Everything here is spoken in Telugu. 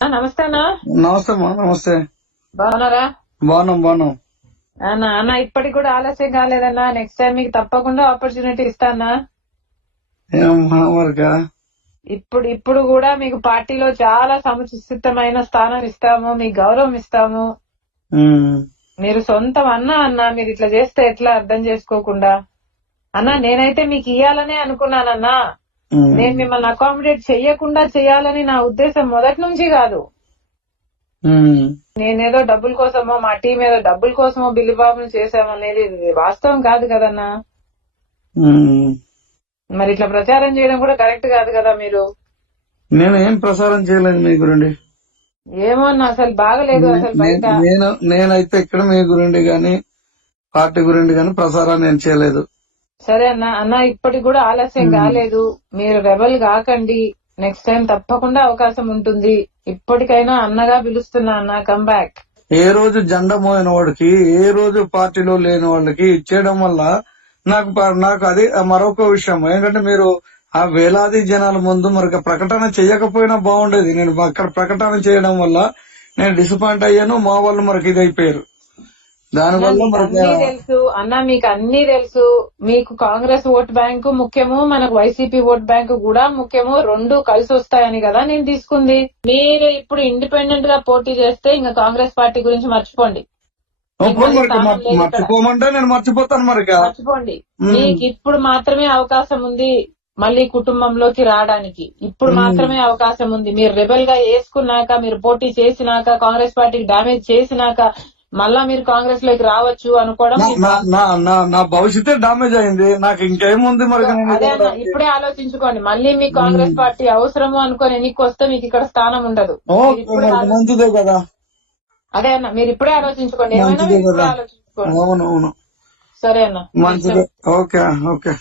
నమస్తే అన్న. నమస్తే అమ్మా. నమస్తే. బాగున్నారా? బాగున్నాం. అన్న ఇప్పటికి కూడా ఆలస్యం కాలేదన్నా. నెక్స్ట్ టైం మీకు తప్పకుండా ఆపర్చునిటీ ఇస్తానా. ఏమమ్మా మరికా? ఇప్పుడు కూడా మీకు పార్టీలో చాలా సముచితమైన స్థానం ఇస్తాము, మీకు గౌరవం ఇస్తాము. మీరు సొంతం అన్న మీరు ఇట్లా చేస్తే ఎట్లా అర్థం చేసుకోకుండా? అన్నా నేనైతే మీకు ఇయ్యాలనే అనుకున్నానన్నా. నేను మిమ్మల్ని అకామిడేట్ చెయ్యకుండా చెయ్యాలని నా ఉద్దేశం మొదటి నుంచి కాదు. నేనేదో డబ్బుల కోసమో మా టీం ఏదో డబ్బుల కోసమో బిల్లిబాబుని చేశామనేది వాస్తవం కాదు కదన్నా. మరి ఇట్లా ప్రచారం చేయడం కూడా కరెక్ట్ కాదు కదా. మీరు నేను ఏం ప్రసారం చేయలేదు మీ గురించి. ఏమో అన్న అసలు బాగలేదు అసలు బయట. నేనైతే ఇక్కడ మీ గురించి గాని పార్టీ గురించి గాని ప్రసారం నేను చేయలేదు. సరే అన్న ఇప్పటికి కూడా ఆలస్యం కాలేదు. మీరు రెబల్ కాకండి. నెక్స్ట్ టైం తప్పకుండా అవకాశం ఉంటుంది. ఇప్పటికైనా అన్నగా పిలుస్తున్నా అన్న, కమ్ బ్యాక్. ఏ రోజు జెండా మోయిన వాడికి, ఏ రోజు పార్టీలో లేని వాళ్ళకి ఇచ్చేయడం వల్ల నాకు అది మరొక విషయం ఏంటంటే, మీరు ఆ వేలాది జనాల ముందు మరి ప్రకటన చేయకపోయినా బాగుండేది. నేను అక్కడ ప్రకటన చేయడం వల్ల నేను డిసప్పాయింట్ అయ్యాను. మా వాళ్ళు మనకి ఇది అయిపోయారు. దానివల్ల అన్నీ తెలుసు అన్న, మీకు అన్ని తెలుసు. మీకు కాంగ్రెస్ ఓట్ బ్యాంకు ముఖ్యము, మనకు వైసీపీ ఓట్ బ్యాంకు కూడా ముఖ్యము. రెండు కలిసి వస్తాయని కదా నేను తీసుకుంది. మీరు ఇప్పుడు ఇండిపెండెంట్ గా పోటీ చేస్తే ఇంకా కాంగ్రెస్ పార్టీ గురించి మర్చిపోండి. మర్చిపోమంటే నేను మర్చిపోతాను. మర్చిపోండి. మీకు ఇప్పుడు మాత్రమే అవకాశం ఉంది మళ్ళీ కుటుంబంలోకి రావడానికి. ఇప్పుడు మాత్రమే అవకాశం ఉంది. మీరు రెబల్ గా వేసుకున్నాక, మీరు పోటీ చేసినాక, కాంగ్రెస్ పార్టీకి డామేజ్ చేసినాక మళ్ళా మీరు కాంగ్రెస్ లోకి రావచ్చు అనుకోవడం. నా భవిష్యత్తే డామేజ్ అయింది. నాకు ఇంకేముంది మరి. అదే అన్న, ఇప్పుడే ఆలోచించుకోండి. మళ్ళీ మీకు కాంగ్రెస్ పార్టీ అవసరము అనుకోని ఎన్నిక వస్తే మీకు ఇక్కడ స్థానం ఉండదు. మంచిదే కదా. అదే అన్న, మీరు ఇప్పుడే ఆలోచించుకోండి. ఏమైనా ఆలోచించుకోండి. అవునవును. సరే అన్న. మంచిదే. ఓకే.